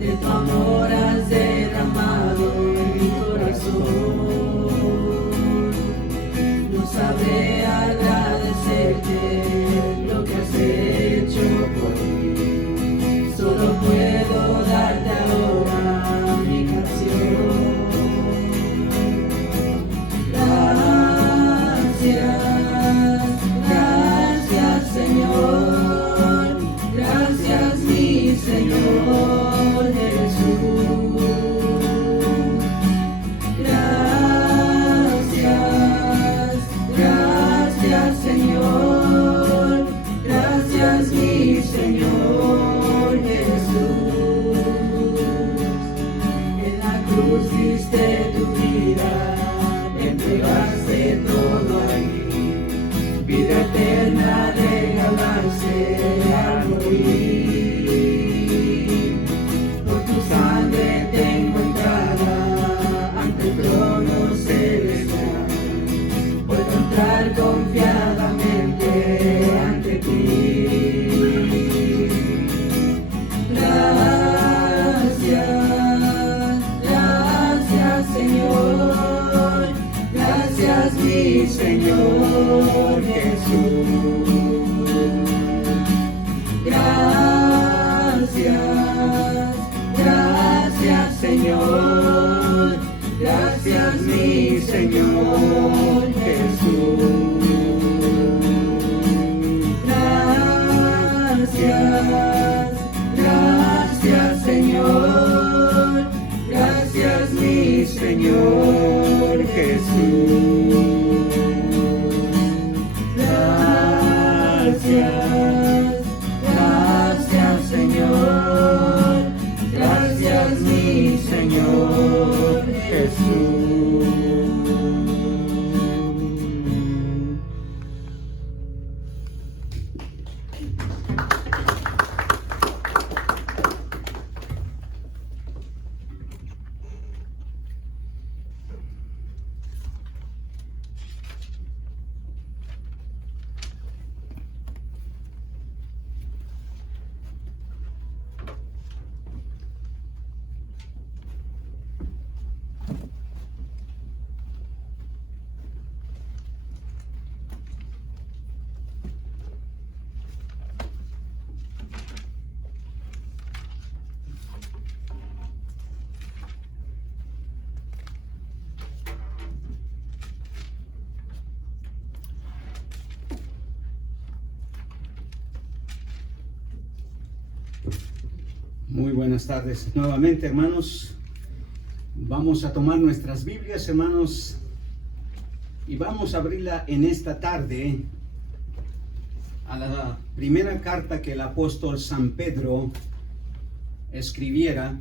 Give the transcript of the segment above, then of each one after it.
de tu amor has derramado en mi corazón. No sabré agradecerte lo que has hecho por mí. Solo puedo darte ahora mi canción. Gracias Señor, gracias mi Señor Jesús. Gracias Señor, gracias mi Señor Jesús. En la cruz diste tu vida, entregaste todo ahí. Vida eterna regalaste al morir. Por tu sangre tengo entrada ante el trono celestial. Puedo entrar confiadamente ante ti. Gracias Señor, gracias mi Señor Jesús. Gracias Señor, gracias mi Señor Jesús. Gracias Señor, gracias mi Señor Jesús. Gracias Señor, gracias mi Señor Jesús. Muy buenas tardes nuevamente, hermanos. Vamos a tomar nuestras Biblias, hermanos, y vamos a abrirla en esta tarde a la primera carta que el apóstol San Pedro escribiera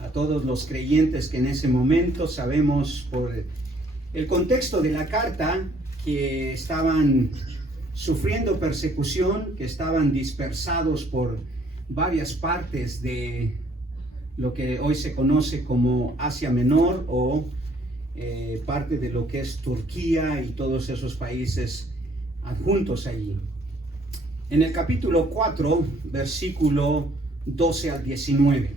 a todos los creyentes que en ese momento, sabemos por el contexto de la carta, que estaban sufriendo persecución, que estaban dispersados por varias partes de lo que hoy se conoce como Asia Menor, o parte de lo que es Turquía y todos esos países adjuntos allí. En el capítulo 4, versículo 12 al 19.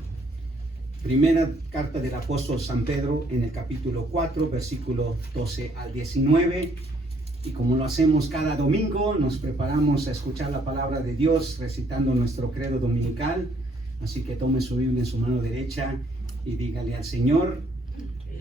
Primera carta del apóstol San Pedro, en el capítulo 4, versículo 12 al 19. Y como lo hacemos cada domingo, nos preparamos a escuchar la palabra de Dios recitando nuestro credo dominical. Así que tome su Biblia en su mano derecha y dígale al Señor: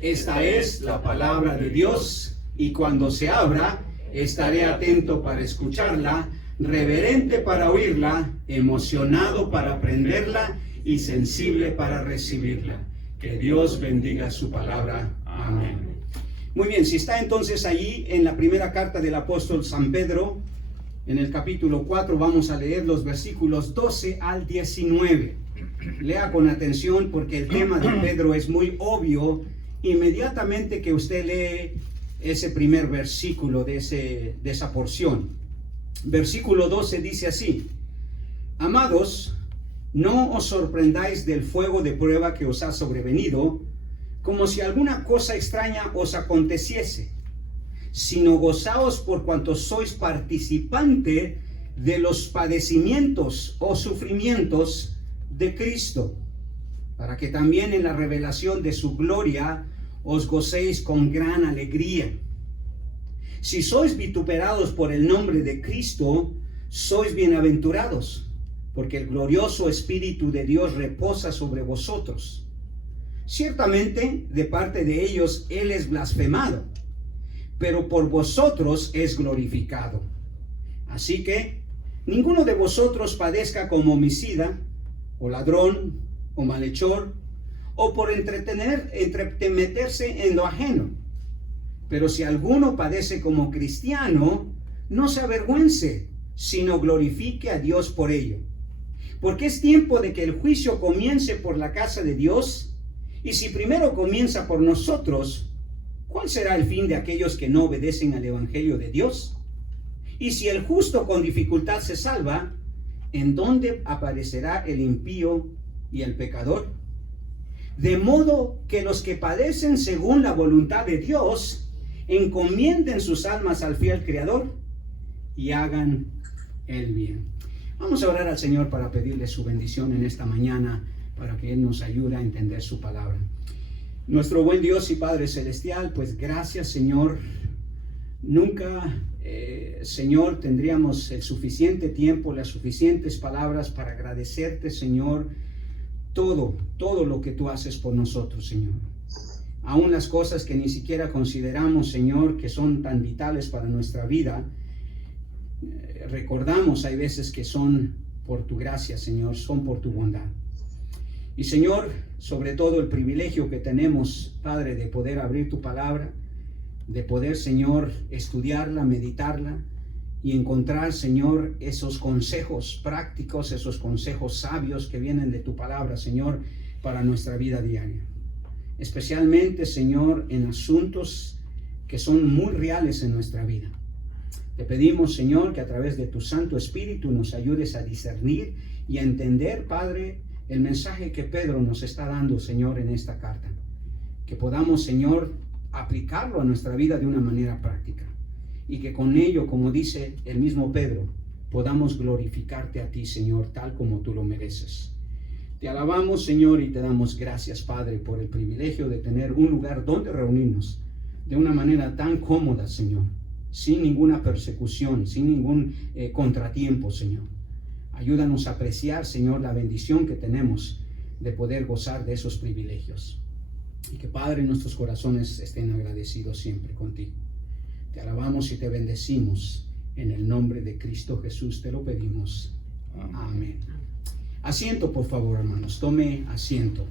esta es la palabra de Dios, y cuando se abra, estaré atento para escucharla, reverente para oírla, emocionado para aprenderla y sensible para recibirla. Que Dios bendiga su palabra. Amén. Muy bien, si está entonces allí en la primera carta del apóstol San Pedro, en el capítulo 4, vamos a leer los versículos 12 al 19. Lea con atención, porque el tema de Pedro es muy obvio inmediatamente que usted lee ese primer versículo de esa porción. Versículo 12 dice así: Amados, no os sorprendáis del fuego de prueba que os ha sobrevenido, como si alguna cosa extraña os aconteciese, sino gozaos por cuanto sois participante de los padecimientos o sufrimientos de Cristo, para que también en la revelación de su gloria os gocéis con gran alegría. Si sois vituperados por el nombre de Cristo, sois bienaventurados, porque el glorioso Espíritu de Dios reposa sobre vosotros. Ciertamente, de parte de ellos Él es blasfemado, pero por vosotros es glorificado. Así que ninguno de vosotros padezca como homicida, o ladrón, o malhechor, o por meterse en lo ajeno. Pero si alguno padece como cristiano, no se avergüence, sino glorifique a Dios por ello. Porque es tiempo de que el juicio comience por la casa de Dios, y si primero comienza por nosotros, ¿cuál será el fin de aquellos que no obedecen al Evangelio de Dios? Y si el justo con dificultad se salva, ¿en dónde aparecerá el impío y el pecador? De modo que los que padecen según la voluntad de Dios, encomienden sus almas al fiel Creador y hagan el bien. Vamos a orar al Señor para pedirle su bendición en esta mañana, para que Él nos ayude a entender su palabra. Nuestro buen Dios y Padre Celestial, pues gracias, Señor. Nunca, Señor, tendríamos el suficiente tiempo, las suficientes palabras para agradecerte, Señor, todo lo que tú haces por nosotros, Señor. Aún las cosas que ni siquiera consideramos, Señor, que son tan vitales para nuestra vida, recordamos hay veces que son por tu gracia, Señor, son por tu bondad. Y Señor, sobre todo el privilegio que tenemos, Padre, de poder abrir tu palabra, de poder, Señor, estudiarla, meditarla y encontrar, Señor, esos consejos prácticos, esos consejos sabios que vienen de tu palabra, Señor, para nuestra vida diaria. Especialmente, Señor, en asuntos que son muy reales en nuestra vida. Te pedimos, Señor, que a través de tu Santo Espíritu nos ayudes a discernir y a entender, Padre, el mensaje que Pedro nos está dando, Señor, en esta carta. Que podamos, Señor, aplicarlo a nuestra vida de una manera práctica. Y que con ello, como dice el mismo Pedro, podamos glorificarte a ti, Señor, tal como tú lo mereces. Te alabamos, Señor, y te damos gracias, Padre, por el privilegio de tener un lugar donde reunirnos de una manera tan cómoda, Señor, sin ninguna persecución, sin ningún contratiempo, Señor. Ayúdanos a apreciar, Señor, la bendición que tenemos de poder gozar de esos privilegios. Y que, Padre, nuestros corazones estén agradecidos siempre contigo. Te alabamos y te bendecimos. En el nombre de Cristo Jesús te lo pedimos. Amén. Asiento, por favor, hermanos. Tome asiento.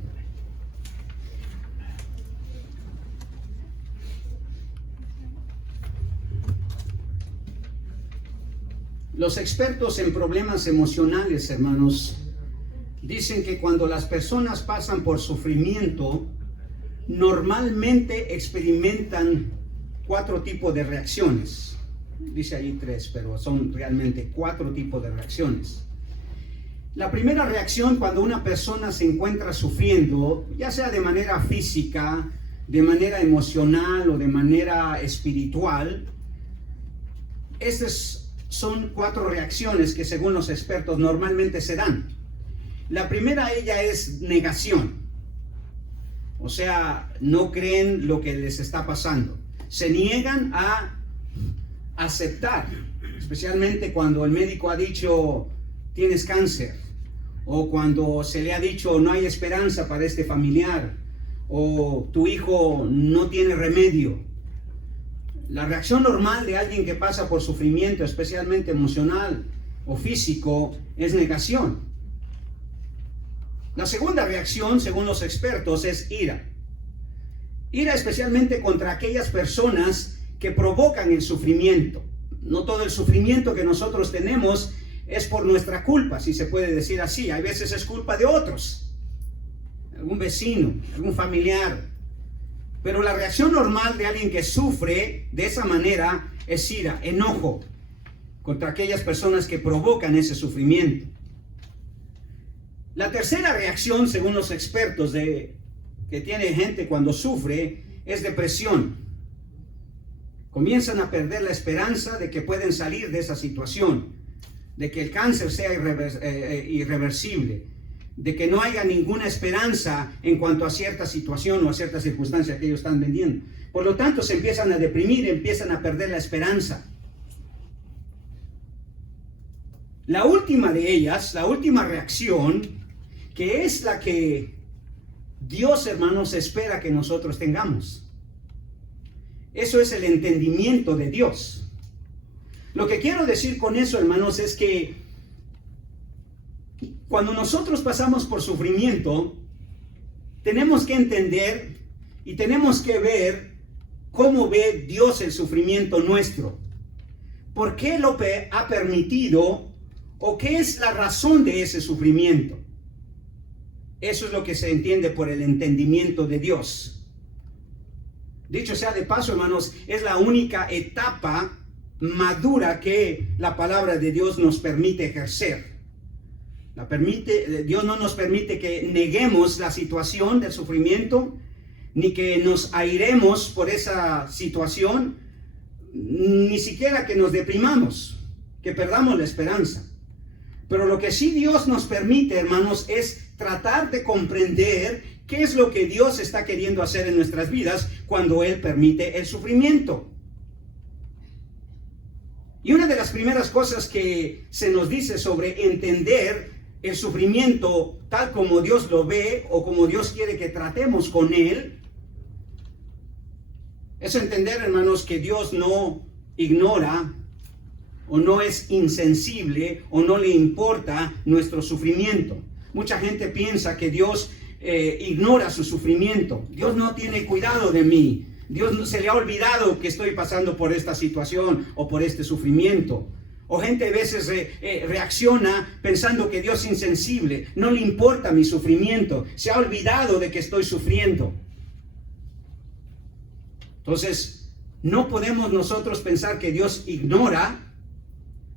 Los expertos en problemas emocionales, hermanos, dicen que cuando las personas pasan por sufrimiento, normalmente experimentan 4 tipos de reacciones. Dice ahí 3, pero son realmente 4 tipos de reacciones. La primera reacción, cuando una persona se encuentra sufriendo, ya sea de manera física, de manera emocional o de manera espiritual, son 4 reacciones que según los expertos normalmente se dan. La primera ella es negación. O sea, no creen lo que les está pasando. Se niegan a aceptar, especialmente cuando el médico ha dicho tienes cáncer, o cuando se le ha dicho no hay esperanza para este familiar, o tu hijo no tiene remedio. La reacción normal de alguien que pasa por sufrimiento, especialmente emocional o físico, es negación. La segunda reacción, según los expertos, es ira. Ira especialmente contra aquellas personas que provocan el sufrimiento. No todo el sufrimiento que nosotros tenemos es por nuestra culpa, si se puede decir así. Hay veces es culpa de otros, algún vecino, algún familiar. Pero la reacción normal de alguien que sufre de esa manera es ira, enojo contra aquellas personas que provocan ese sufrimiento. La tercera reacción, según los expertos, que tiene gente cuando sufre, es depresión. Comienzan a perder la esperanza de que pueden salir de esa situación, de que el cáncer sea irreversible, de que no haya ninguna esperanza en cuanto a cierta situación o a cierta circunstancia que ellos están vendiendo. Por lo tanto, se empiezan a deprimir, empiezan a perder la esperanza. La última de ellas, la última reacción, que es la que Dios, hermanos, espera que nosotros tengamos. Eso es el entendimiento de Dios. Lo que quiero decir con eso, hermanos, es que cuando nosotros pasamos por sufrimiento, tenemos que entender y tenemos que ver cómo ve Dios el sufrimiento nuestro. ¿Por qué lo ha permitido o qué es la razón de ese sufrimiento? Eso es lo que se entiende por el entendimiento de Dios. Dicho sea de paso, hermanos, es la única etapa madura que la palabra de Dios nos permite ejercer. Dios no nos permite que neguemos la situación del sufrimiento, ni que nos airemos por esa situación, ni siquiera que nos deprimamos, que perdamos la esperanza. Pero lo que sí Dios nos permite, hermanos, es tratar de comprender qué es lo que Dios está queriendo hacer en nuestras vidas cuando Él permite el sufrimiento. Y una de las primeras cosas que se nos dice sobre entender el sufrimiento tal como Dios lo ve o como Dios quiere que tratemos con Él, es entender, hermanos, que Dios no ignora o no es insensible o no le importa nuestro sufrimiento. Mucha gente piensa que Dios ignora su sufrimiento. Dios no tiene cuidado de mí. Dios se le ha olvidado que estoy pasando por esta situación o por este sufrimiento. O gente a veces reacciona pensando que Dios es insensible, no le importa mi sufrimiento, se ha olvidado de que estoy sufriendo. Entonces, no podemos nosotros pensar que Dios ignora,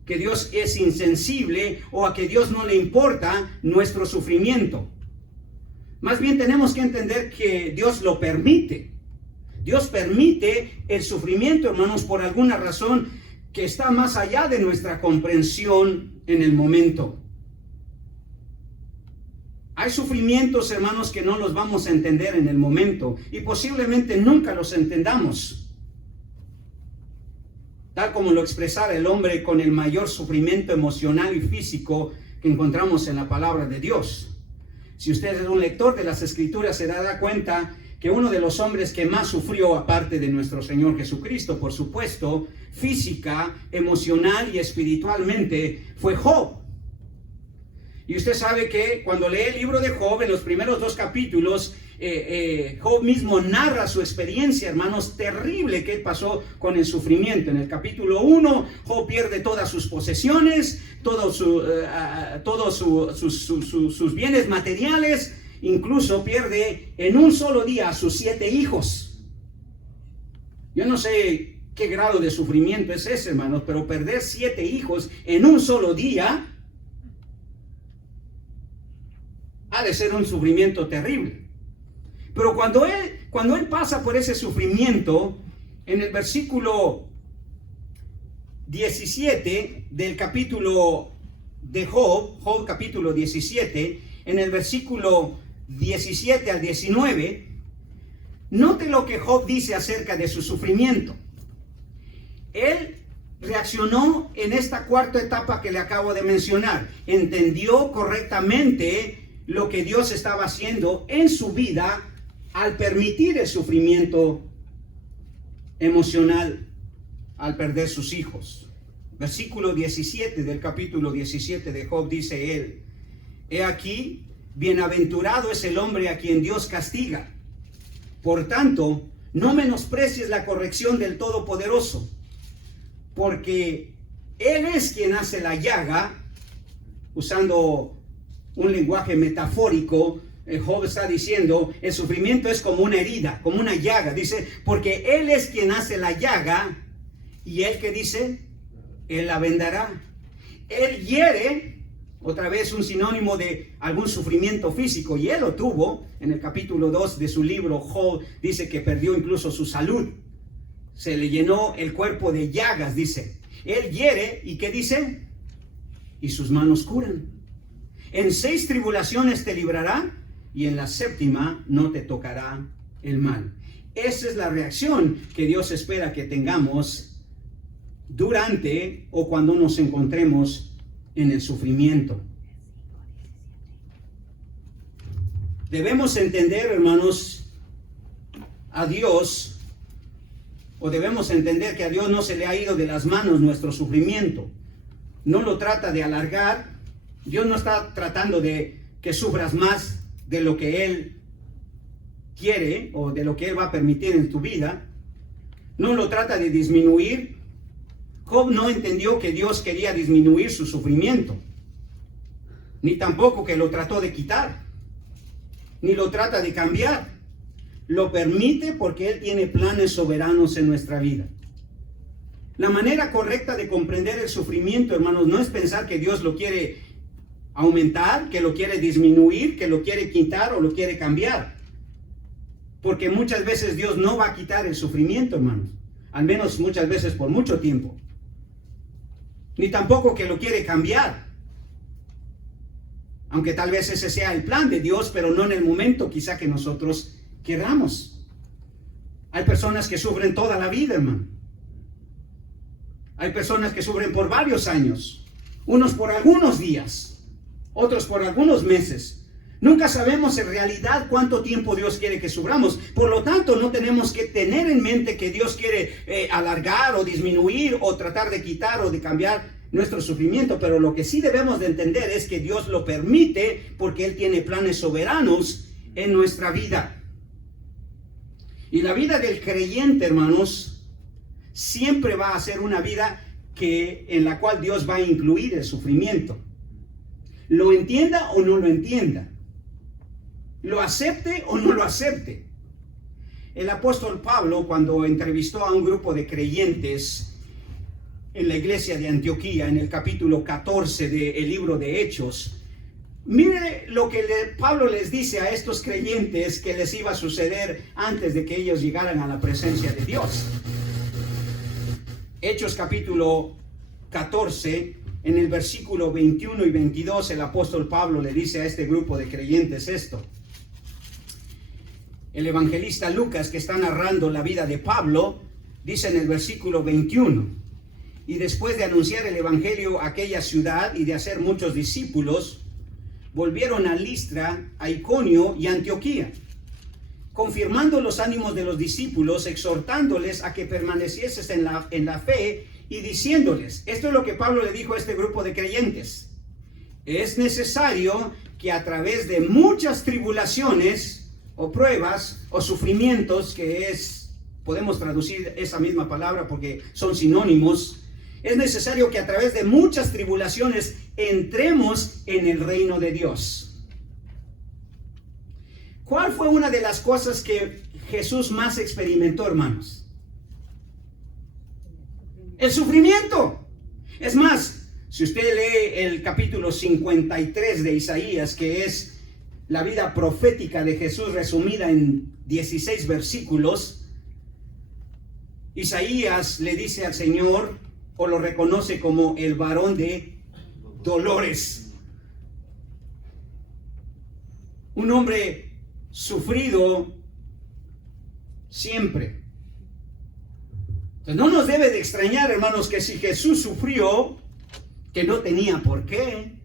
que Dios es insensible o a que Dios no le importa nuestro sufrimiento. Más bien tenemos que entender que Dios lo permite. Dios permite el sufrimiento, hermanos, por alguna razón que está más allá de nuestra comprensión en el momento. Hay sufrimientos, hermanos, que no los vamos a entender en el momento y posiblemente nunca los entendamos. Tal como lo expresara el hombre con el mayor sufrimiento emocional y físico que encontramos en la palabra de Dios. Si usted es un lector de las Escrituras, se dará cuenta que uno de los hombres que más sufrió, aparte de nuestro Señor Jesucristo, por supuesto, física, emocional y espiritualmente, fue Job. Y usted sabe que cuando lee el libro de Job, en los primeros 2 capítulos, Job mismo narra su experiencia, hermanos, terrible que él pasó con el sufrimiento. En el capítulo 1, Job pierde todas sus posesiones, todos sus bienes materiales. Incluso pierde en un solo día a sus 7 hijos. Yo no sé qué grado de sufrimiento es ese, hermanos, pero perder 7 hijos en un solo día ha de ser un sufrimiento terrible. Pero cuando él pasa por ese sufrimiento, en el versículo 17 del capítulo de Job capítulo 17, en el versículo 17 al 19, note lo que Job dice acerca de su sufrimiento. Él reaccionó en esta cuarta etapa que le acabo de mencionar. Entendió correctamente lo que Dios estaba haciendo en su vida al permitir el sufrimiento emocional al perder sus hijos. Versículo 17 del capítulo 17 de Job dice él: he aquí, bienaventurado es el hombre a quien Dios castiga. Por tanto, no menosprecies la corrección del Todopoderoso, porque Él es quien hace la llaga. Usando un lenguaje metafórico, Job está diciendo, el sufrimiento es como una herida, como una llaga. Dice, porque Él es quien hace la llaga, y Él, ¿qué dice? Él la vendará. Él hiere. Otra vez un sinónimo de algún sufrimiento físico, y él lo tuvo. En el capítulo 2 de su libro, Job dice que perdió incluso su salud. Se le llenó el cuerpo de llagas, dice. Él hiere, ¿y qué dice? Y sus manos curan. En 6 tribulaciones te librará, y en la 7ª no te tocará el mal. Esa es la reacción que Dios espera que tengamos durante o cuando nos encontremos en el sufrimiento. Debemos entender, hermanos, a Dios, o debemos entender que a Dios no se le ha ido de las manos nuestro sufrimiento. No lo trata de alargar. Dios no está tratando de que sufras más de lo que Él quiere o de lo que Él va a permitir en tu vida. No lo trata de disminuir. Job no entendió que Dios quería disminuir su sufrimiento, ni tampoco que lo trató de quitar, ni lo trata de cambiar. Lo permite porque Él tiene planes soberanos en nuestra vida. La manera correcta de comprender el sufrimiento, hermanos, no es pensar que Dios lo quiere aumentar, que lo quiere disminuir, que lo quiere quitar o lo quiere cambiar. Porque muchas veces Dios no va a quitar el sufrimiento, hermanos. Al menos muchas veces por mucho tiempo. Ni tampoco que lo quiere cambiar. Aunque tal vez ese sea el plan de Dios, pero no en el momento quizá que nosotros queramos. Hay personas que sufren toda la vida, hermano. Hay personas que sufren por varios años. Unos por algunos días. Otros por algunos meses. Nunca sabemos en realidad cuánto tiempo Dios quiere que suframos. Por lo tanto, no tenemos que tener en mente que Dios quiere alargar o disminuir o tratar de quitar o de cambiar nuestro sufrimiento. Pero lo que sí debemos de entender es que Dios lo permite porque Él tiene planes soberanos en nuestra vida. Y la vida del creyente, hermanos, siempre va a ser una vida en la cual Dios va a incluir el sufrimiento. Lo entienda o no lo entienda. Lo acepte o no lo acepte. El apóstol Pablo, cuando entrevistó a un grupo de creyentes en la iglesia de Antioquía, en el capítulo 14 del libro de Hechos, mire lo que Pablo les dice a estos creyentes que les iba a suceder antes de que ellos llegaran a la presencia de Dios. Hechos capítulo 14, en el versículo 21 y 22, el apóstol Pablo le dice a este grupo de creyentes esto. El evangelista Lucas, que está narrando la vida de Pablo, dice en el versículo 21, y después de anunciar el evangelio a aquella ciudad y de hacer muchos discípulos, volvieron a Listra, a Iconio y a Antioquía, confirmando los ánimos de los discípulos, exhortándoles a que permaneciesen en la fe y diciéndoles, esto es lo que Pablo le dijo a este grupo de creyentes, es necesario que a través de muchas tribulaciones o pruebas o sufrimientos, podemos traducir esa misma palabra porque son sinónimos, es necesario que a través de muchas tribulaciones entremos en el reino de Dios. ¿Cuál fue una de las cosas que Jesús más experimentó, hermanos? El sufrimiento. Es más, si usted lee el capítulo 53 de Isaías, que es la vida profética de Jesús resumida en 16 versículos, Isaías le dice al Señor, o lo reconoce como el varón de dolores. Un hombre sufrido siempre. Entonces no nos debe de extrañar, hermanos, que si Jesús sufrió, que no tenía por qué,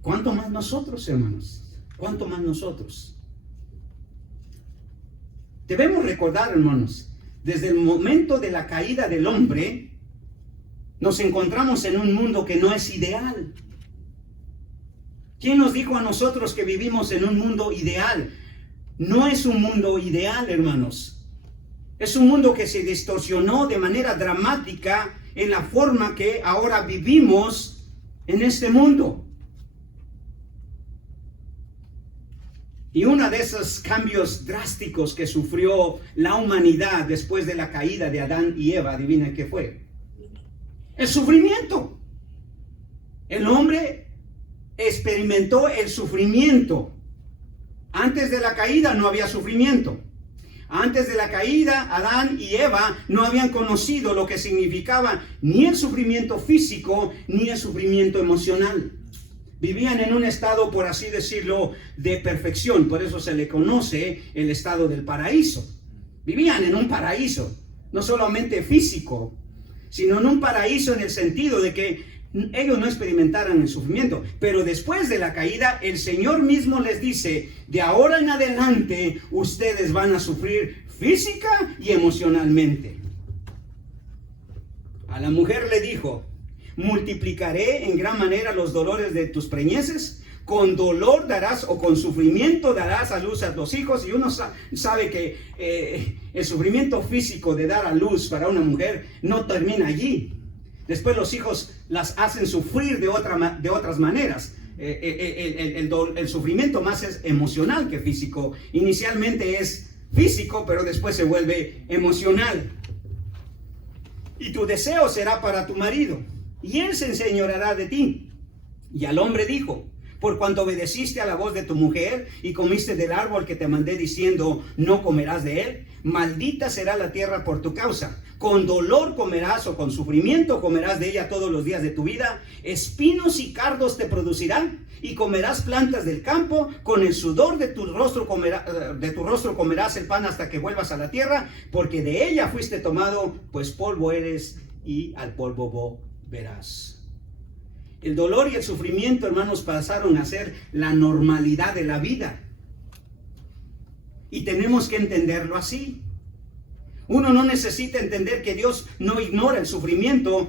¿cuánto más nosotros, hermanos? ¿Cuánto más nosotros? Debemos recordar, hermanos, desde el momento de la caída del hombre, nos encontramos en un mundo que no es ideal. ¿Quién nos dijo a nosotros que vivimos en un mundo ideal? No es un mundo ideal, hermanos. Es un mundo que se distorsionó de manera dramática en la forma que ahora vivimos en este mundo. Y uno de esos cambios drásticos que sufrió la humanidad después de la caída de Adán y Eva, adivinen qué fue. El sufrimiento. El hombre experimentó el sufrimiento. Antes de la caída no había sufrimiento. Antes de la caída, Adán y Eva no habían conocido lo que significaba ni el sufrimiento físico ni el sufrimiento emocional. Vivían en un estado, por así decirlo, de perfección. Por eso se le conoce el estado del paraíso. Vivían en un paraíso, no solamente físico, sino en un paraíso en el sentido de que ellos no experimentaran el sufrimiento. Pero después de la caída, el Señor mismo les dice, de ahora en adelante, ustedes van a sufrir física y emocionalmente. A la mujer le dijo, multiplicaré en gran manera los dolores de tus preñeces, con dolor darás o con sufrimiento darás a luz a los hijos. Y uno sabe que el sufrimiento físico de dar a luz para una mujer no termina allí. Después los hijos las hacen sufrir de otras maneras. El sufrimiento más es emocional que físico. Inicialmente es físico, pero después se vuelve emocional. Y tu deseo será para tu marido, y él se enseñoreará de ti. Y al hombre dijo, por cuanto obedeciste a la voz de tu mujer y comiste del árbol que te mandé diciendo, no comerás de él, maldita será la tierra por tu causa. Con dolor comerás o con sufrimiento comerás de ella todos los días de tu vida. Espinos y cardos te producirán y comerás plantas del campo. Con el sudor de tu rostro comerás el pan hasta que vuelvas a la tierra, porque de ella fuiste tomado, pues polvo eres y al polvo volverás. El dolor y el sufrimiento, hermanos, pasaron a ser la normalidad de la vida. Y tenemos que entenderlo así. Uno no necesita entender que Dios no ignora el sufrimiento,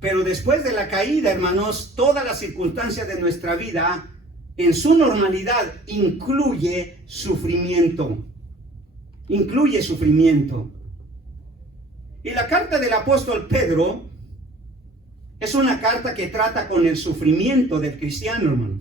pero después de la caída, hermanos, todas las circunstancias de nuestra vida, en su normalidad, incluye sufrimiento. Incluye sufrimiento. Y la carta del apóstol Pedro es una carta que trata con el sufrimiento del cristiano, hermano.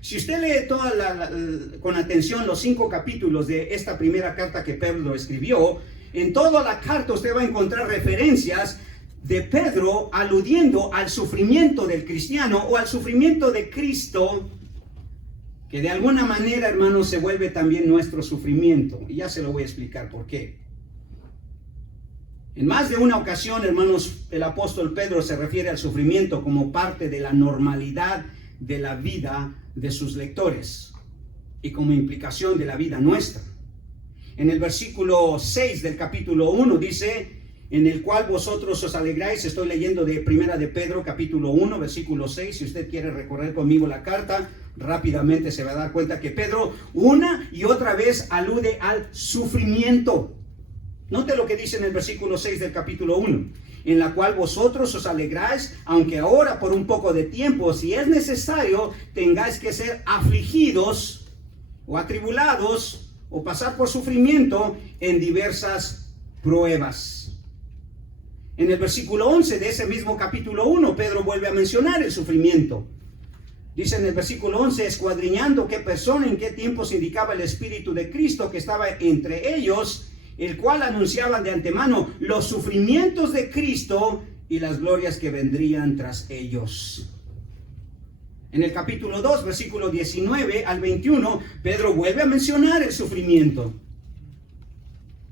Si usted lee con atención los 5 capítulos de esta primera carta que Pedro escribió, en toda la carta usted va a encontrar referencias de Pedro aludiendo al sufrimiento del cristiano o al sufrimiento de Cristo, que de alguna manera, hermanos, se vuelve también nuestro sufrimiento. Y ya se lo voy a explicar por qué. En más de una ocasión, hermanos, el apóstol Pedro se refiere al sufrimiento como parte de la normalidad de la vida de sus lectores y como implicación de la vida nuestra. En el versículo 6 del capítulo 1 dice, en el cual vosotros os alegráis. Estoy leyendo de Primera de Pedro, capítulo 1, versículo 6. Si usted quiere recorrer conmigo la carta, rápidamente se va a dar cuenta que Pedro una y otra vez alude al sufrimiento. Note lo que dice en el versículo 6 del capítulo 1. En la cual vosotros os alegráis, aunque ahora por un poco de tiempo, si es necesario, tengáis que ser afligidos o atribulados o pasar por sufrimiento en diversas pruebas. En el versículo 11 de ese mismo capítulo 1, Pedro vuelve a mencionar el sufrimiento. Dice en el versículo 11, escuadriñando qué persona, en qué tiempo se indicaba el Espíritu de Cristo que estaba entre ellos, el cual anunciaban de antemano los sufrimientos de Cristo y las glorias que vendrían tras ellos. En el capítulo 2, versículo 19 al 21, Pedro vuelve a mencionar el sufrimiento.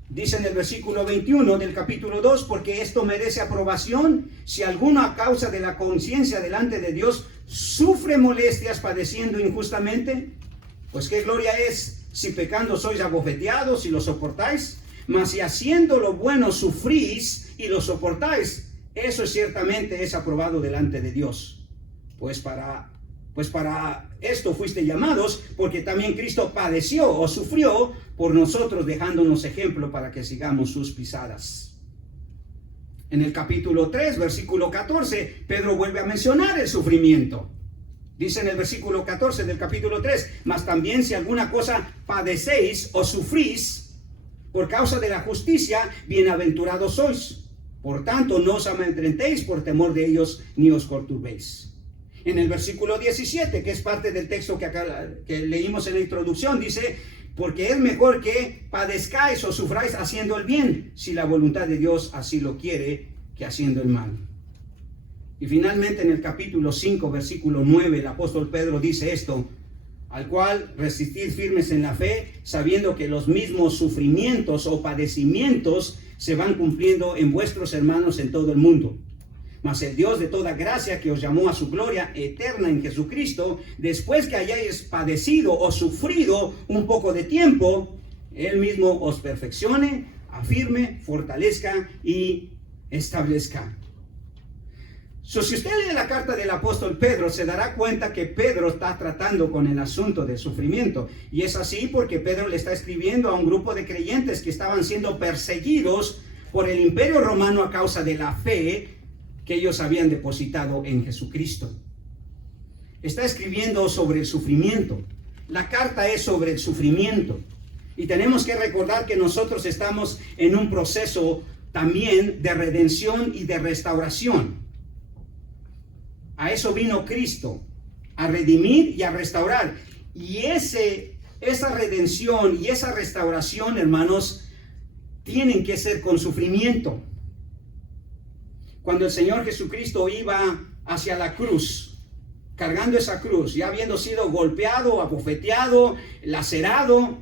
Dice en el versículo 21 del capítulo 2, porque esto merece aprobación si alguno a causa de la conciencia delante de Dios sufre molestias padeciendo injustamente. Pues qué gloria es si pecando sois abofeteados y lo soportáis. Mas si haciendo lo bueno sufrís y lo soportáis, eso ciertamente es aprobado delante de Dios. Pues para esto fuiste llamados, porque también Cristo padeció o sufrió por nosotros, dejándonos ejemplo para que sigamos sus pisadas. En el capítulo 3, versículo 14, Pedro vuelve a mencionar el sufrimiento. Dice en el versículo 14 del capítulo 3, mas también si alguna cosa padecéis o sufrís por causa de la justicia, bienaventurados sois. Por tanto, no os amedrentéis por temor de ellos, ni os perturbéis. En el versículo 17, que es parte del texto que leímos en la introducción, dice, porque es mejor que padezcáis o sufráis haciendo el bien, si la voluntad de Dios así lo quiere, que haciendo el mal. Y finalmente en el capítulo 5, versículo 9, el apóstol Pedro dice esto, al cual resistid firmes en la fe, sabiendo que los mismos sufrimientos o padecimientos se van cumpliendo en vuestros hermanos en todo el mundo. Mas el Dios de toda gracia, que os llamó a su gloria eterna en Jesucristo, después que hayáis padecido o sufrido un poco de tiempo, Él mismo os perfeccione, afirme, fortalezca y establezca. Si usted lee la carta del apóstol Pedro, se dará cuenta que Pedro está tratando con el asunto del sufrimiento. Y es así porque Pedro le está escribiendo a un grupo de creyentes que estaban siendo perseguidos por el imperio romano a causa de la fe que ellos habían depositado en Jesucristo. Está escribiendo sobre el sufrimiento. La carta es sobre el sufrimiento. Y tenemos que recordar que nosotros estamos en un proceso también de redención y de restauración. A eso vino Cristo, a redimir y a restaurar. Y esa redención y esa restauración, hermanos, tienen que ser con sufrimiento. Cuando el Señor Jesucristo iba hacia la cruz, cargando esa cruz, ya habiendo sido golpeado, abofeteado, lacerado,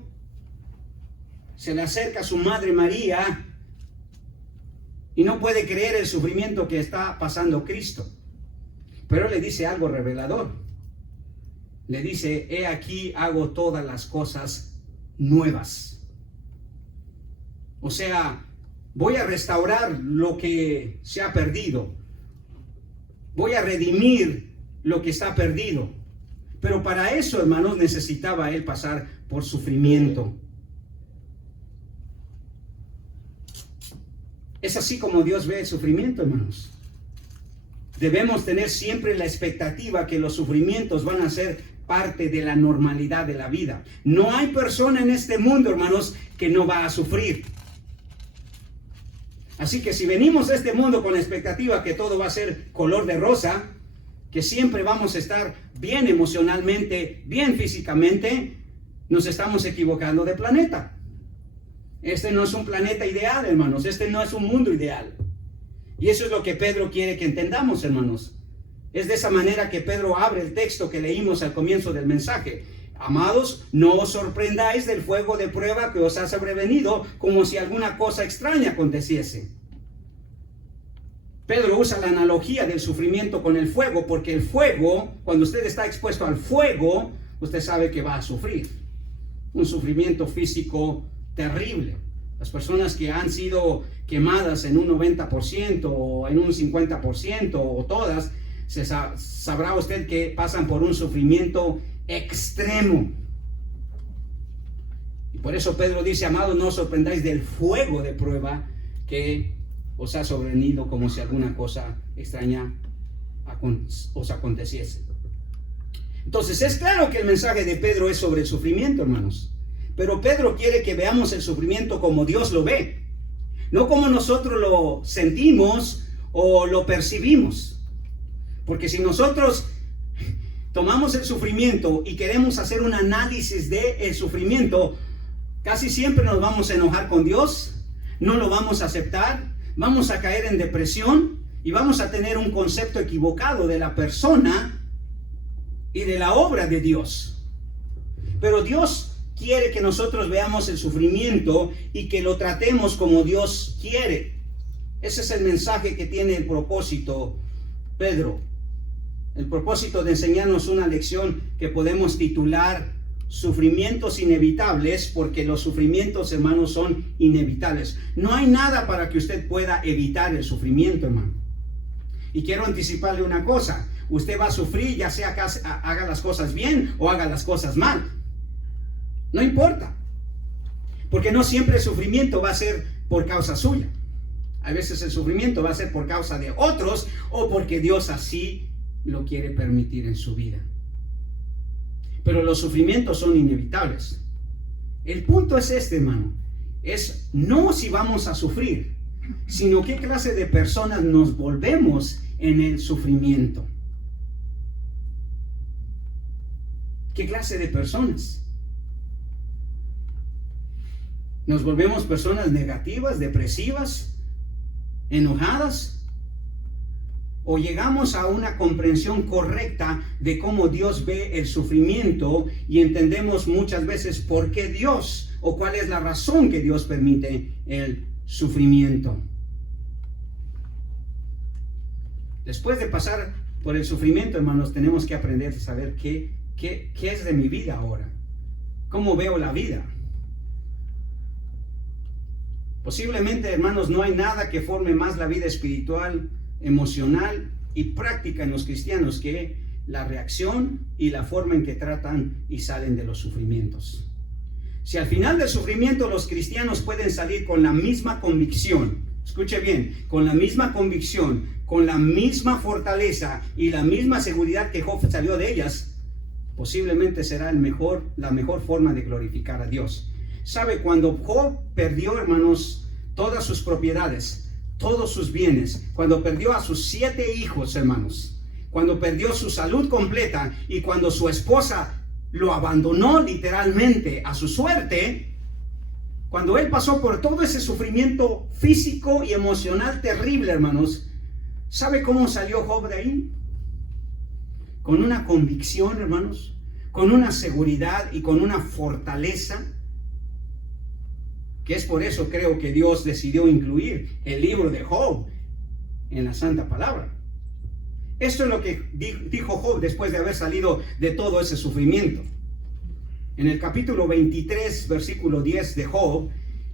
se le acerca a su madre María y no puede creer el sufrimiento que está pasando Cristo. Pero le dice algo revelador. Le dice: he aquí hago todas las cosas nuevas. O sea, voy a restaurar lo que se ha perdido. Voy a redimir lo que está perdido. Pero para eso, hermanos, necesitaba él pasar por sufrimiento. Es así como Dios ve el sufrimiento, hermanos. Debemos tener siempre la expectativa que los sufrimientos van a ser parte de la normalidad de la vida. No hay persona en este mundo, hermanos, que no va a sufrir. Así que si venimos a este mundo con la expectativa que todo va a ser color de rosa, que siempre vamos a estar bien emocionalmente, bien físicamente, nos estamos equivocando de planeta. Este no es un planeta ideal, hermanos. Este no es un mundo ideal. Y eso es lo que Pedro quiere que entendamos, hermanos. Es de esa manera que Pedro abre el texto que leímos al comienzo del mensaje. Amados, no os sorprendáis del fuego de prueba que os ha sobrevenido, como si alguna cosa extraña aconteciese. Pedro usa la analogía del sufrimiento con el fuego, porque el fuego, cuando usted está expuesto al fuego, usted sabe que va a sufrir. Un sufrimiento físico terrible. Las personas que han sido quemadas en un 90% o en un 50% o todas, sabrá usted que pasan por un sufrimiento extremo. Y por eso Pedro dice: amados, no os sorprendáis del fuego de prueba que os ha sobrevenido, como si alguna cosa extraña os aconteciese. Entonces es claro que el mensaje de Pedro es sobre el sufrimiento, hermanos. Pero Pedro quiere que veamos el sufrimiento como Dios lo ve, no como nosotros lo sentimos o lo percibimos. Porque si nosotros tomamos el sufrimiento y queremos hacer un análisis del sufrimiento, casi siempre nos vamos a enojar con Dios, no lo vamos a aceptar, vamos a caer en depresión y vamos a tener un concepto equivocado de la persona y de la obra de Dios. Pero Dios quiere que nosotros veamos el sufrimiento y que lo tratemos como Dios quiere. Ese es el mensaje que tiene el propósito Pedro. El propósito de enseñarnos una lección que podemos titular Sufrimientos inevitables, porque los sufrimientos, hermanos, son inevitables. No hay nada para que usted pueda evitar el sufrimiento, hermano. Y quiero anticiparle una cosa: usted va a sufrir, ya sea que haga las cosas bien o haga las cosas mal. No importa, porque no siempre el sufrimiento va a ser por causa suya. A veces el sufrimiento va a ser por causa de otros o porque Dios así lo quiere permitir en su vida. Pero los sufrimientos son inevitables. El punto es este, hermano. Es no si vamos a sufrir, sino qué clase de personas nos volvemos en el sufrimiento. ¿Qué clase de personas? ¿Nos volvemos personas negativas, depresivas, enojadas? ¿O llegamos a una comprensión correcta de cómo Dios ve el sufrimiento y entendemos muchas veces por qué Dios o cuál es la razón que Dios permite el sufrimiento? Después de pasar por el sufrimiento, hermanos, tenemos que aprender a saber qué es de mi vida ahora. ¿Cómo veo la vida? Posiblemente, hermanos, no hay nada que forme más la vida espiritual, emocional y práctica en los cristianos que la reacción y la forma en que tratan y salen de los sufrimientos. Si al final del sufrimiento los cristianos pueden salir con la misma convicción, escuche bien, con la misma convicción, con la misma fortaleza y la misma seguridad que Job salió de ellas, posiblemente será la mejor forma de glorificar a Dios. ¿Sabe? Cuando Job perdió, hermanos, todas sus propiedades, todos sus bienes, cuando perdió a sus 7 hijos, hermanos, cuando perdió su salud completa y cuando su esposa lo abandonó literalmente a su suerte, cuando él pasó por todo ese sufrimiento físico y emocional terrible, hermanos, ¿sabe cómo salió Job de ahí? Con una convicción, hermanos, con una seguridad y con una fortaleza, que es por eso creo que Dios decidió incluir el libro de Job en la Santa Palabra. Esto es lo que dijo Job después de haber salido de todo ese sufrimiento. En el capítulo 23, versículo 10 de Job,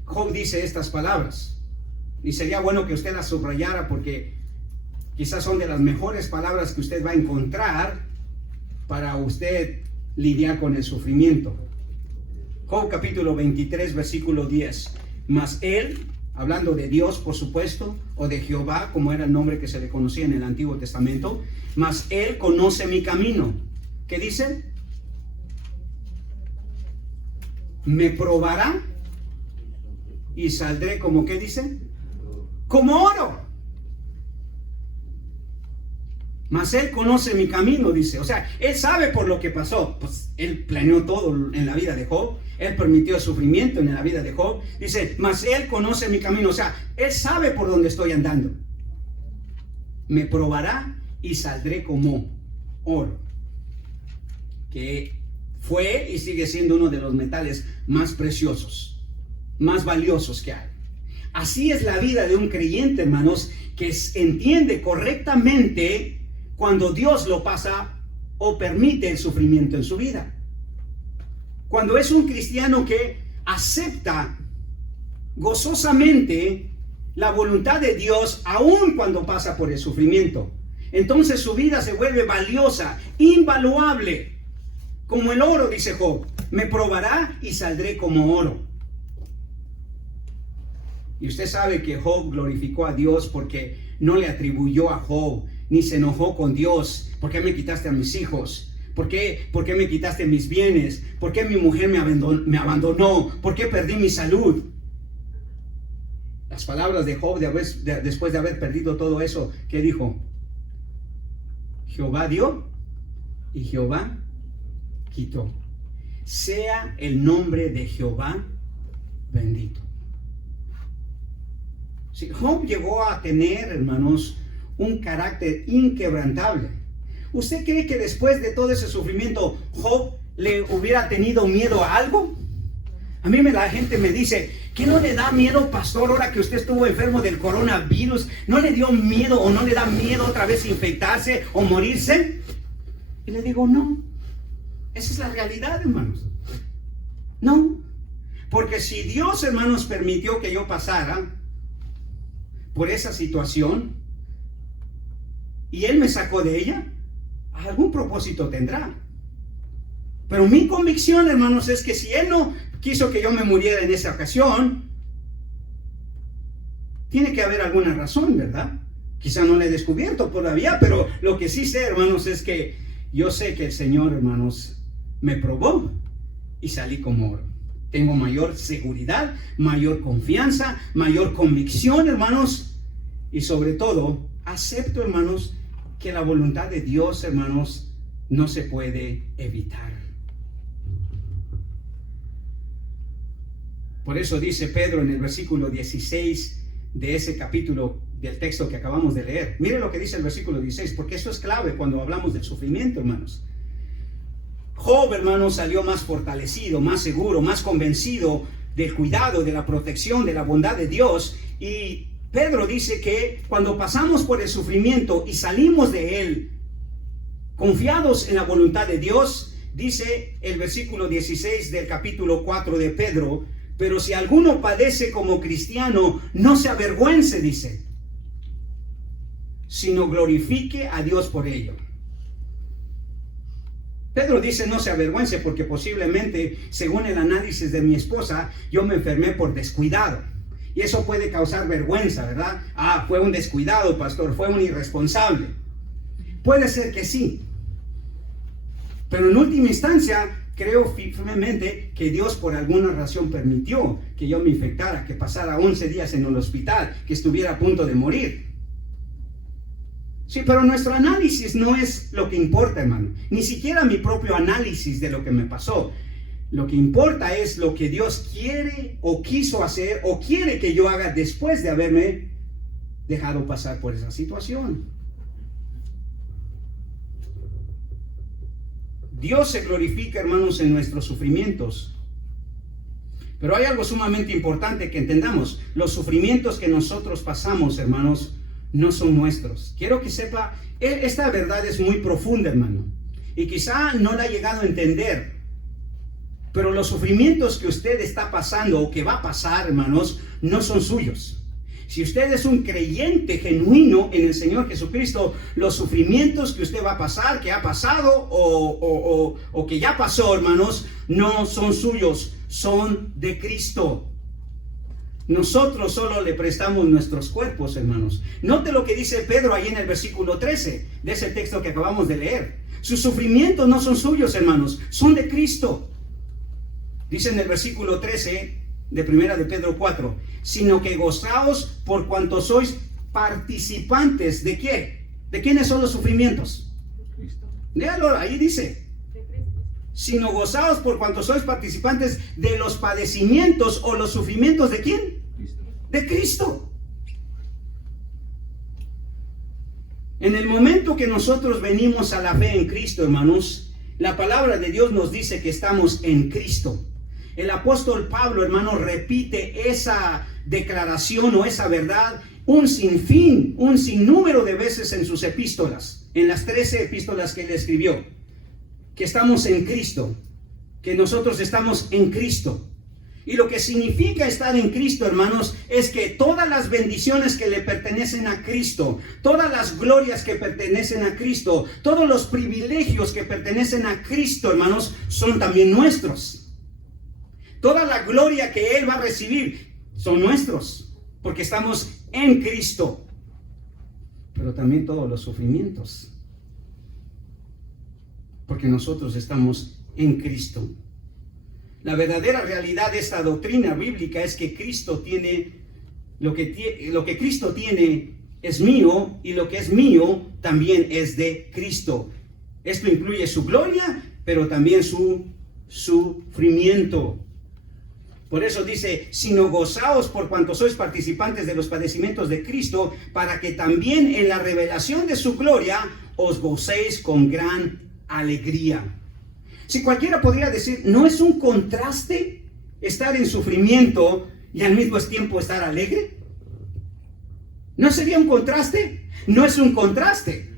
Job dice estas palabras. Y sería bueno que usted las subrayara porque quizás son de las mejores palabras que usted va a encontrar para usted lidiar con el sufrimiento. Job capítulo 23, versículo 10. Mas él, hablando de Dios, por supuesto, o de Jehová, como era el nombre que se le conocía en el Antiguo Testamento, mas él conoce mi camino. ¿Qué dice? Me probará y saldré como, ¿qué dice? Como oro. Mas él conoce mi camino, dice. O sea, él sabe por lo que pasó. Pues él planeó todo en la vida de Job. Él permitió el sufrimiento en la vida de Job. Dice, mas él conoce mi camino. O sea, él sabe por dónde estoy andando. Me probará y saldré como oro. Que fue y sigue siendo uno de los metales más preciosos, más valiosos que hay. Así es la vida de un creyente, hermanos, que entiende correctamente cuando Dios lo pasa o permite el sufrimiento en su vida. Cuando es un cristiano que acepta gozosamente la voluntad de Dios aun cuando pasa por el sufrimiento, entonces su vida se vuelve valiosa, invaluable, como el oro, dice Job. Me probará y saldré como oro. Y usted sabe que Job glorificó a Dios porque no le atribuyó a Job, ni se enojó con Dios. ¿Por qué me quitaste a mis hijos? ¿Por qué me quitaste mis bienes? ¿Por qué mi mujer me abandonó? ¿Por qué perdí mi salud? Las palabras de Job después de haber perdido todo eso, ¿qué dijo? Jehová dio y Jehová quitó. Sea el nombre de Jehová bendito. Sí, Job llegó a tener, hermanos, un carácter inquebrantable. ¿Usted cree que después de todo ese sufrimiento Job le hubiera tenido miedo a algo? A mí la gente me dice, ¿qué no le da miedo, pastor, ahora que usted estuvo enfermo del coronavirus? ¿No le dio miedo o no le da miedo otra vez infectarse o morirse? Y le digo, no. Esa es la realidad, hermanos. No. Porque si Dios, hermanos, permitió que yo pasara por esa situación y Él me sacó de ella, algún propósito tendrá. Pero mi convicción, hermanos, es que si Él no quiso que yo me muriera en esa ocasión, tiene que haber alguna razón, ¿verdad? Quizá no la he descubierto todavía, pero lo que sí sé, hermanos, es que yo sé que el Señor, hermanos, me probó y salí como oro. Tengo mayor seguridad, mayor confianza, mayor convicción, hermanos, y sobre todo, acepto, hermanos, que la voluntad de Dios, hermanos, no se puede evitar. Por eso dice Pedro en el versículo 16 de ese capítulo del texto que acabamos de leer. Mire lo que dice el versículo 16, porque esto es clave cuando hablamos del sufrimiento, hermanos. Job, hermanos, salió más fortalecido, más seguro, más convencido del cuidado, de la protección, de la bondad de Dios. Y Pedro dice que cuando pasamos por el sufrimiento y salimos de él, confiados en la voluntad de Dios, dice el versículo 16 del capítulo 4 de Pedro, pero si alguno padece como cristiano, no se avergüence, dice, sino glorifique a Dios por ello. Pedro dice no se avergüence porque posiblemente, según el análisis de mi esposa, yo me enfermé por descuidado. Y eso puede causar vergüenza, ¿verdad? Ah, fue un descuidado, pastor, fue un irresponsable. Puede ser que sí. Pero en última instancia, creo firmemente que Dios por alguna razón permitió que yo me infectara, que pasara 11 días en el hospital, que estuviera a punto de morir. Sí, pero nuestro análisis no es lo que importa, hermano. Ni siquiera mi propio análisis de lo que me pasó. Lo que importa es lo que Dios quiere o quiso hacer o quiere que yo haga después de haberme dejado pasar por esa situación. Dios se glorifica, hermanos, en nuestros sufrimientos. Pero hay algo sumamente importante que entendamos. Los sufrimientos que nosotros pasamos, hermanos, no son nuestros. Quiero que sepa, esta verdad es muy profunda, hermano. Y quizá no la ha llegado a entender. Pero los sufrimientos que usted está pasando o que va a pasar, hermanos, no son suyos. Si usted es un creyente genuino en el Señor Jesucristo, los sufrimientos que usted va a pasar, que ha pasado o que ya pasó, hermanos, no son suyos, son de Cristo. Nosotros solo le prestamos nuestros cuerpos, hermanos. Note lo que dice Pedro ahí en el versículo 13 de ese texto que acabamos de leer. Sus sufrimientos no son suyos, hermanos, son de Cristo. Dice en el versículo 13 de primera de Pedro 4, sino que gozaos por cuanto sois participantes. ¿De qué? ¿De quiénes son los sufrimientos? Léalo, ahí dice. Sino gozaos por cuanto sois participantes de los padecimientos o los sufrimientos ¿de quién? Cristo. De Cristo. En el momento que nosotros venimos a la fe en Cristo, hermanos, la palabra de Dios nos dice que estamos en Cristo. El apóstol Pablo, hermano, repite esa declaración o esa verdad un sinnúmero de veces en sus epístolas, en las 13 epístolas que él escribió, que estamos en Cristo, que nosotros estamos en Cristo. Y lo que significa estar en Cristo, hermanos, es que todas las bendiciones que le pertenecen a Cristo, todas las glorias que pertenecen a Cristo, todos los privilegios que pertenecen a Cristo, hermanos, son también nuestros. Toda la gloria que Él va a recibir son nuestros, porque estamos en Cristo. Pero también todos los sufrimientos, porque nosotros estamos en Cristo. La verdadera realidad de esta doctrina bíblica es que Cristo tiene, lo que Cristo tiene es mío, y lo que es mío también es de Cristo. Esto incluye su gloria, pero también su sufrimiento. Por eso dice, sino gozaos por cuanto sois participantes de los padecimientos de Cristo, para que también en la revelación de su gloria os gocéis con gran alegría. Si cualquiera podría decir, ¿no es un contraste estar en sufrimiento y al mismo tiempo estar alegre? ¿No sería un contraste? No es un contraste.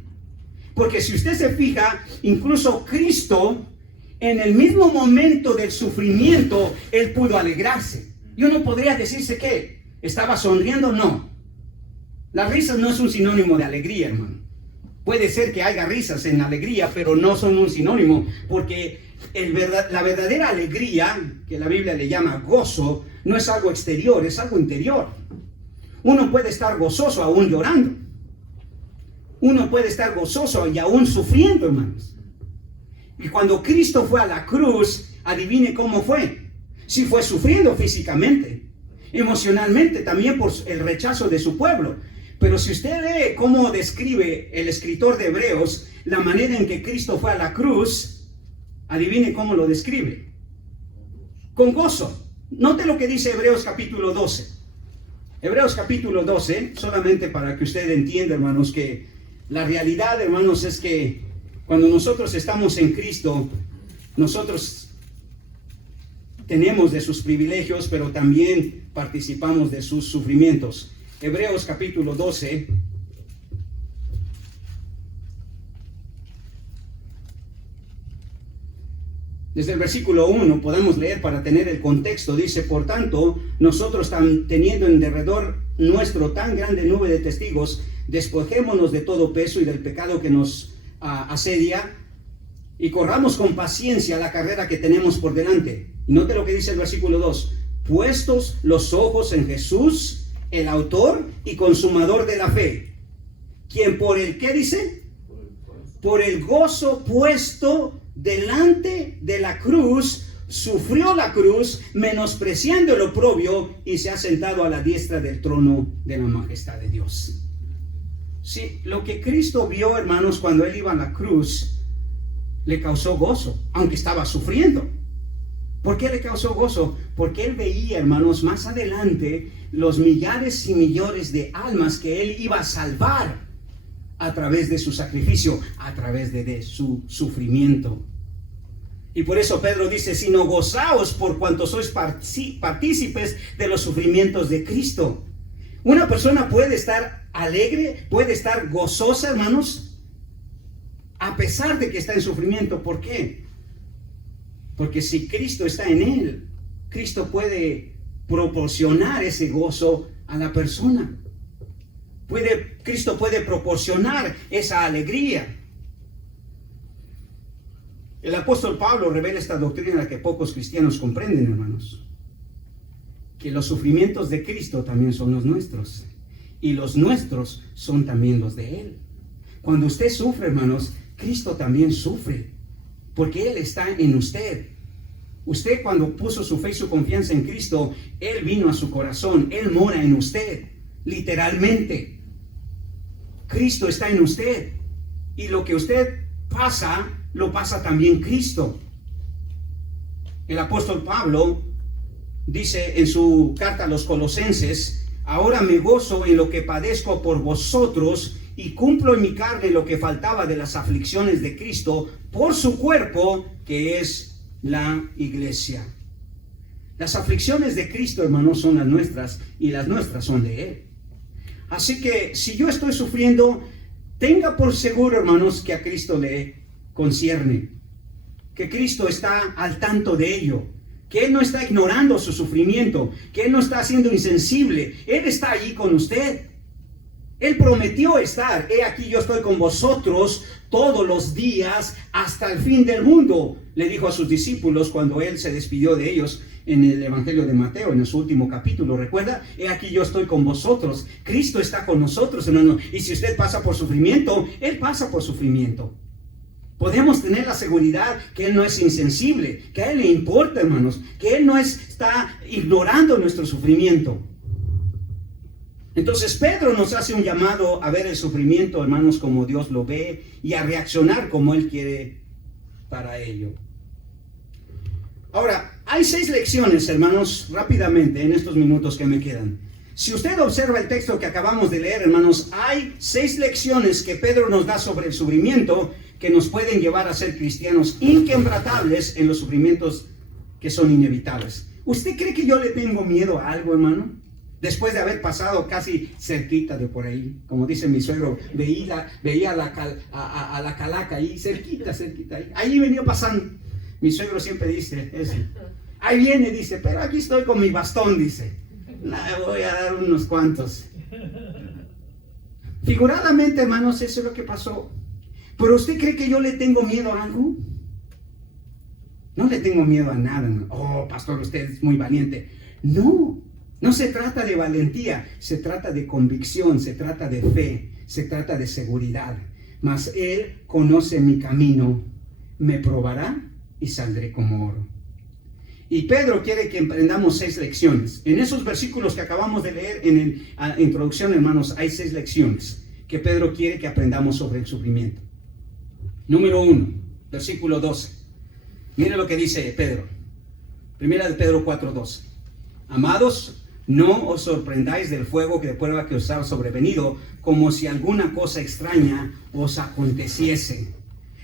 Porque si usted se fija, incluso Cristo, en el mismo momento del sufrimiento, Él pudo alegrarse. Y uno podría decirse que estaba sonriendo, no. La risa no es un sinónimo de alegría, hermano. Puede ser que haya risas en alegría, pero no son un sinónimo, porque la verdadera alegría, que la Biblia le llama gozo, no es algo exterior, es algo interior. Uno puede estar gozoso aún llorando. Uno puede estar gozoso y aún sufriendo, hermanos. Y cuando Cristo fue a la cruz, adivine cómo fue. Sí, fue sufriendo físicamente, emocionalmente, también por el rechazo de su pueblo. Pero si usted lee cómo describe el escritor de Hebreos la manera en que Cristo fue a la cruz, adivine cómo lo describe. Con gozo. Note lo que dice Hebreos capítulo 12. Hebreos capítulo 12, solamente para que usted entienda, hermanos, que la realidad, hermanos, es que cuando nosotros estamos en Cristo, nosotros tenemos de sus privilegios, pero también participamos de sus sufrimientos. Hebreos capítulo 12. Desde el versículo 1 podemos leer para tener el contexto. Dice: por tanto, nosotros teniendo en derredor nuestro tan grande nube de testigos, despojémonos de todo peso y del pecado que nos asedia, y corramos con paciencia la carrera que tenemos por delante. Y note lo que dice el versículo 2: puestos los ojos en Jesús, el autor y consumador de la fe, quien por el, ¿qué dice? Por el gozo puesto delante de la cruz, sufrió la cruz, menospreciando el oprobio, y se ha sentado a la diestra del trono de la majestad de Dios. Sí, lo que Cristo vio, hermanos, cuando Él iba a la cruz, le causó gozo, aunque estaba sufriendo. ¿Por qué le causó gozo? Porque Él veía, hermanos, más adelante los millares y millones de almas que Él iba a salvar a través de su sacrificio, a través de su sufrimiento. Y por eso Pedro dice: sino gozaos por cuanto sois partícipes de los sufrimientos de Cristo. Una persona puede estar alegre, puede estar gozosa, hermanos, a pesar de que está en sufrimiento. ¿Por qué? Porque si Cristo está en él, Cristo puede proporcionar ese gozo a la persona. Cristo puede proporcionar esa alegría. El apóstol Pablo revela esta doctrina que pocos cristianos comprenden, hermanos. Que los sufrimientos de Cristo también son los nuestros. Y los nuestros son también los de Él. Cuando usted sufre, hermanos, Cristo también sufre. Porque Él está en usted. Usted, cuando puso su fe y su confianza en Cristo, Él vino a su corazón. Él mora en usted. Literalmente. Cristo está en usted. Y lo que usted pasa, lo pasa también Cristo. El apóstol Pablo dice en su carta a los Colosenses: ahora me gozo en lo que padezco por vosotros, y cumplo en mi carne lo que faltaba de las aflicciones de Cristo por su cuerpo, que es la iglesia. Las aflicciones de Cristo, hermanos, son las nuestras, y las nuestras son de Él. Así que si yo estoy sufriendo, tenga por seguro, hermanos, que a Cristo le concierne, que Cristo está al tanto de ello, que Él no está ignorando su sufrimiento, que Él no está siendo insensible. Él está allí con usted. Él prometió estar: he aquí yo estoy con vosotros todos los días hasta el fin del mundo, le dijo a sus discípulos cuando Él se despidió de ellos en el Evangelio de Mateo, en su último capítulo. ¿Recuerda? He aquí yo estoy con vosotros. Cristo está con nosotros, hermano. Y si usted pasa por sufrimiento, Él pasa por sufrimiento. Podemos tener la seguridad que Él no es insensible, que a Él le importa, hermanos, que Él no está ignorando nuestro sufrimiento. Entonces Pedro nos hace un llamado a ver el sufrimiento, hermanos, como Dios lo ve, y a reaccionar como Él quiere para ello. Ahora, hay 6 lecciones, hermanos, rápidamente en estos minutos que me quedan. Si usted observa el texto que acabamos de leer, hermanos, hay 6 lecciones que Pedro nos da sobre el sufrimiento que nos pueden llevar a ser cristianos inquebrantables en los sufrimientos que son inevitables. ¿Usted cree que yo le tengo miedo a algo, hermano? Después de haber pasado casi cerquita de por ahí, como dice mi suegro, veía a la calaca ahí, cerquita ahí. Ahí venía pasando. Mi suegro siempre dice eso. Ahí viene, dice, pero aquí estoy con mi bastón, dice. Le voy a dar unos cuantos. Figuradamente, hermanos, eso es lo que pasó. ¿Pero usted cree que yo le tengo miedo a algo? No le tengo miedo a nada, hermano. Oh, pastor, usted es muy valiente. No, no se trata de valentía, se trata de convicción, se trata de fe, se trata de seguridad. Mas Él conoce mi camino, me probará y saldré como oro. Y Pedro quiere que aprendamos 6 lecciones. En esos versículos que acabamos de leer en la introducción, hermanos, hay 6 lecciones que Pedro quiere que aprendamos sobre el sufrimiento. Número 1, versículo 12. Mire lo que dice Pedro. Primera de Pedro 4:12. Amados, no os sorprendáis del fuego de prueba que os ha sobrevenido, como si alguna cosa extraña os aconteciese.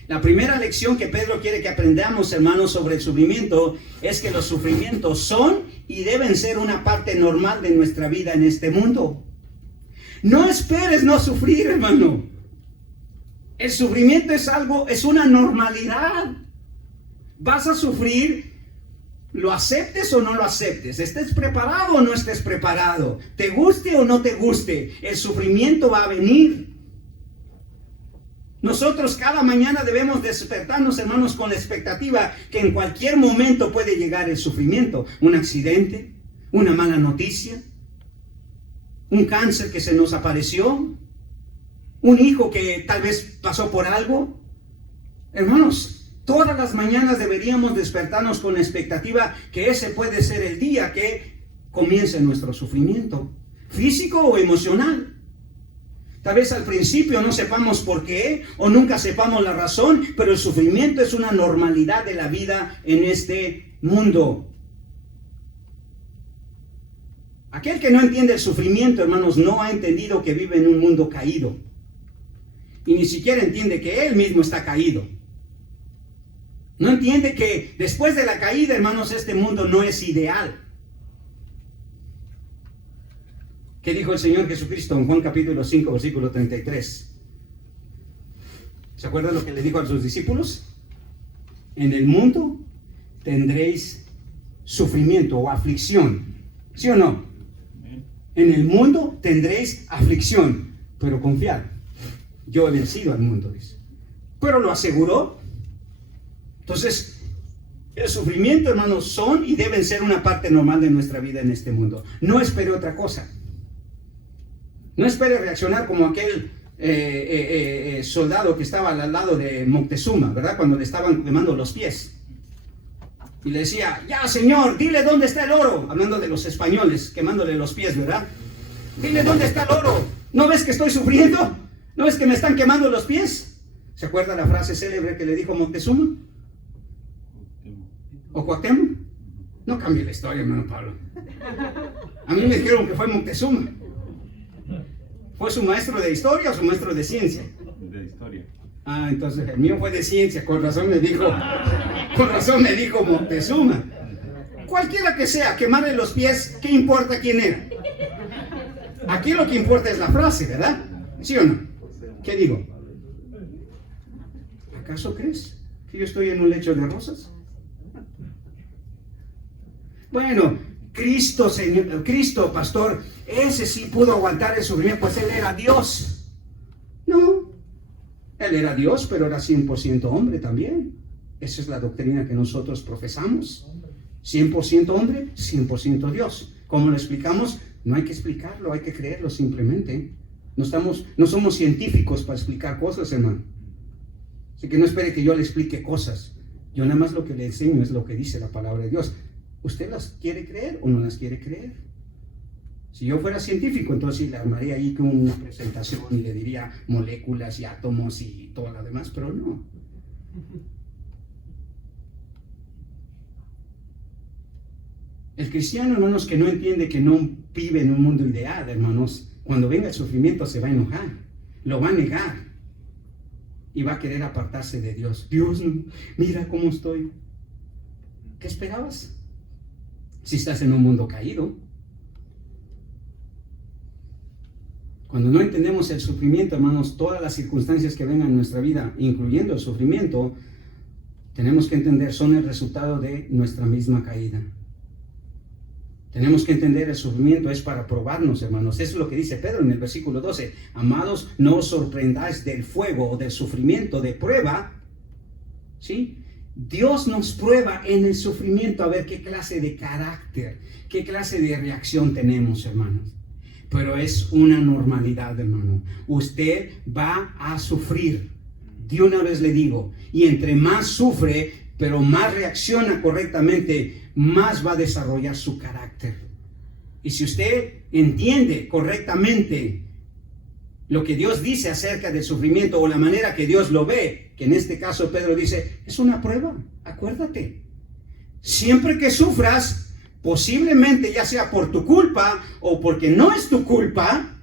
La primera lección que Pedro quiere que aprendamos, hermanos, sobre el sufrimiento es que los sufrimientos son y deben ser una parte normal de nuestra vida en este mundo. No esperes no sufrir, hermano. El sufrimiento es algo, es una normalidad. Vas a sufrir, lo aceptes o no lo aceptes, estés preparado o no estés preparado, te guste o no te guste, el sufrimiento va a venir. Nosotros cada mañana debemos despertarnos, hermanos, con la expectativa que en cualquier momento puede llegar el sufrimiento. Un accidente, una mala noticia, un cáncer que se nos apareció, un hijo que tal vez pasó por algo. Hermanos, todas las mañanas deberíamos despertarnos con la expectativa que ese puede ser el día que comience nuestro sufrimiento, físico o emocional. Tal vez al principio no sepamos por qué o nunca sepamos la razón, pero el sufrimiento es una normalidad de la vida en este mundo. Aquel que no entiende el sufrimiento, hermanos, no ha entendido que vive en un mundo caído. Y ni siquiera entiende que él mismo está caído. No entiende que después de la caída, hermanos, este mundo no es ideal. ¿Qué dijo el Señor Jesucristo en Juan capítulo 5, versículo 33? ¿Se acuerdan lo que le dijo a sus discípulos? En el mundo tendréis sufrimiento o aflicción. ¿Sí o no? En el mundo tendréis aflicción, pero confiad, yo he vencido al mundo, dice. Pero lo aseguró. Entonces, el sufrimiento, hermanos, son y deben ser una parte normal de nuestra vida en este mundo. No espere otra cosa. No espere reaccionar como aquel soldado que estaba al lado de Moctezuma, ¿verdad? Cuando le estaban quemando los pies. Y le decía, ya señor, dile dónde está el oro. Hablando de los españoles, quemándole los pies, ¿verdad? Dile dónde está el oro. ¿No ves que estoy sufriendo? ¿No ves que me están quemando los pies? ¿Se acuerda la frase célebre que le dijo Moctezuma? ¿O Cuauhtémoc? No cambie la historia, hermano Pablo. A mí me dijeron que fue Moctezuma. ¿Fue su maestro de historia o su maestro de ciencia? De historia. Ah, entonces el mío fue de ciencia, con razón me dijo Moctezuma. Cualquiera que sea, quemarle los pies, ¿qué importa quién era? Aquí lo que importa es la frase, ¿verdad? ¿Sí o no? ¿Qué digo? ¿Acaso crees que yo estoy en un lecho de rosas? Bueno, Cristo, Señor, Cristo, pastor, ese sí pudo aguantar el sufrimiento, pues Él era Dios. No, Él era Dios, pero era 100% hombre también. Esa es la doctrina que nosotros profesamos. 100% hombre, 100% Dios. ¿Cómo lo explicamos? No hay que explicarlo, hay que creerlo simplemente. No somos científicos para explicar cosas, hermano. Así que no espere que yo le explique cosas. Yo nada más lo que le enseño es lo que dice la palabra de Dios. ¿Usted las quiere creer o no las quiere creer? Si yo fuera científico, entonces le armaría ahí con una presentación y le diría moléculas y átomos y todo lo demás, pero no. El cristiano, hermanos, que no entiende que no vive en un mundo ideal, hermanos, cuando venga el sufrimiento se va a enojar, lo va a negar y va a querer apartarse de Dios. Dios, mira cómo estoy. ¿Qué esperabas? Si estás en un mundo caído. Cuando no entendemos el sufrimiento, hermanos, todas las circunstancias que vengan en nuestra vida, incluyendo el sufrimiento, tenemos que entender, son el resultado de nuestra misma caída. Tenemos que entender el sufrimiento es para probarnos, hermanos. Eso es lo que dice Pedro en el versículo 12. Amados, no os sorprendáis del fuego o del sufrimiento de prueba. ¿Sí? Dios nos prueba en el sufrimiento a ver qué clase de carácter, qué clase de reacción tenemos, hermanos. Pero es una normalidad, hermano. Usted va a sufrir. De una vez le digo, y entre más sufre, pero más reacciona correctamente, más va a desarrollar su carácter. Y si usted entiende correctamente lo que Dios dice acerca del sufrimiento o la manera que Dios lo ve, que en este caso Pedro dice, es una prueba, acuérdate. Siempre que sufras, posiblemente ya sea por tu culpa o porque no es tu culpa,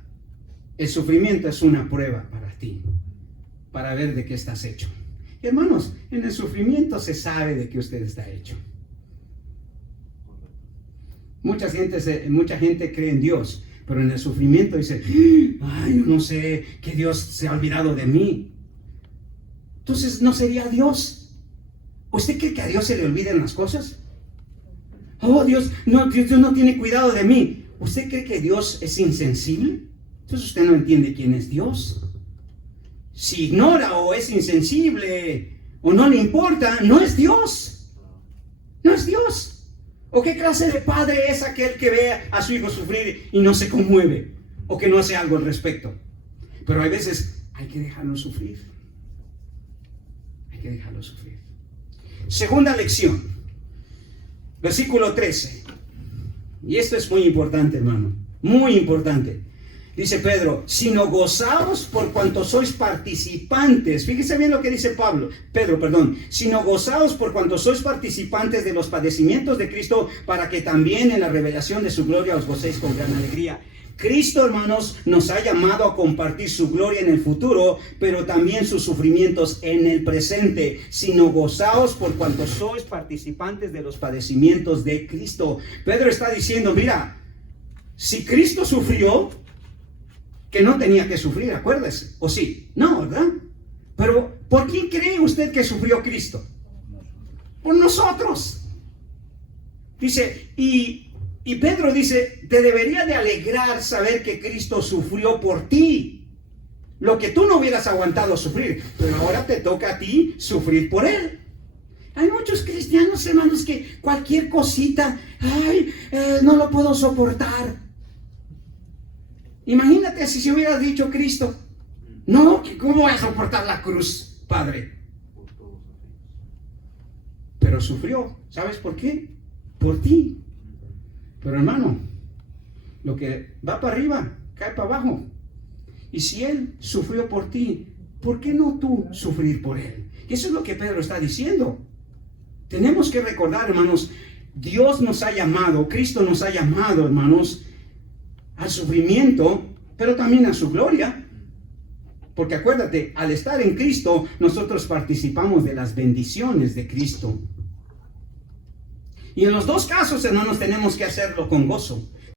el sufrimiento es una prueba para ti, para ver de qué estás hecho. Y hermanos, en el sufrimiento se sabe de qué usted está hecho. Mucha gente cree en Dios, Pero en el sufrimiento dice, ay, yo no sé, que Dios se ha olvidado de mí. Entonces, ¿no sería Dios? ¿Usted cree que a Dios se le olviden las cosas? Oh, Dios no tiene cuidado de mí. ¿Usted cree que Dios es insensible? Entonces usted no entiende quién es Dios. Si ignora o es insensible o no le importa, no es Dios. No es Dios. ¿O qué clase de padre es aquel que ve a su hijo sufrir y no se conmueve? ¿O que no hace algo al respecto? Pero hay veces hay que dejarlo sufrir. Hay que dejarlo sufrir. Segunda lección. Versículo 13. Y esto es muy importante, hermano. Muy importante. Dice Pedro, sino gozaos por cuanto sois participantes. Fíjese bien lo que dice Pedro, sino gozaos por cuanto sois participantes de los padecimientos de Cristo, para que también en la revelación de su gloria os gocéis con gran alegría. Cristo, hermanos, nos ha llamado a compartir su gloria en el futuro, pero también sus sufrimientos en el presente. Sino gozaos por cuanto sois participantes de los padecimientos de Cristo. Pedro está diciendo, mira, si Cristo sufrió, que no tenía que sufrir, acuérdese, ¿o sí? No, ¿verdad? Pero, ¿por quién cree usted que sufrió Cristo? Por nosotros. Dice, y Pedro dice, te debería de alegrar saber que Cristo sufrió por ti. Lo que tú no hubieras aguantado sufrir, pero ahora te toca a ti sufrir por Él. Hay muchos cristianos, hermanos, que cualquier cosita, no lo puedo soportar. Imagínate si se hubiera dicho Cristo, no, ¿cómo voy a soportar la cruz, Padre? Pero sufrió, ¿sabes por qué? Por ti. Pero hermano, lo que va para arriba, cae para abajo. Y si Él sufrió por ti, ¿por qué no tú sufrir por Él? Eso es lo que Pedro está diciendo. Tenemos que recordar, hermanos, Dios nos ha llamado, Cristo nos ha llamado, hermanos, al sufrimiento, pero también a su gloria. Porque acuérdate, al estar en Cristo, nosotros participamos de las bendiciones de Cristo. Y en los dos casos, hermanos, tenemos que hacerlo con gozo.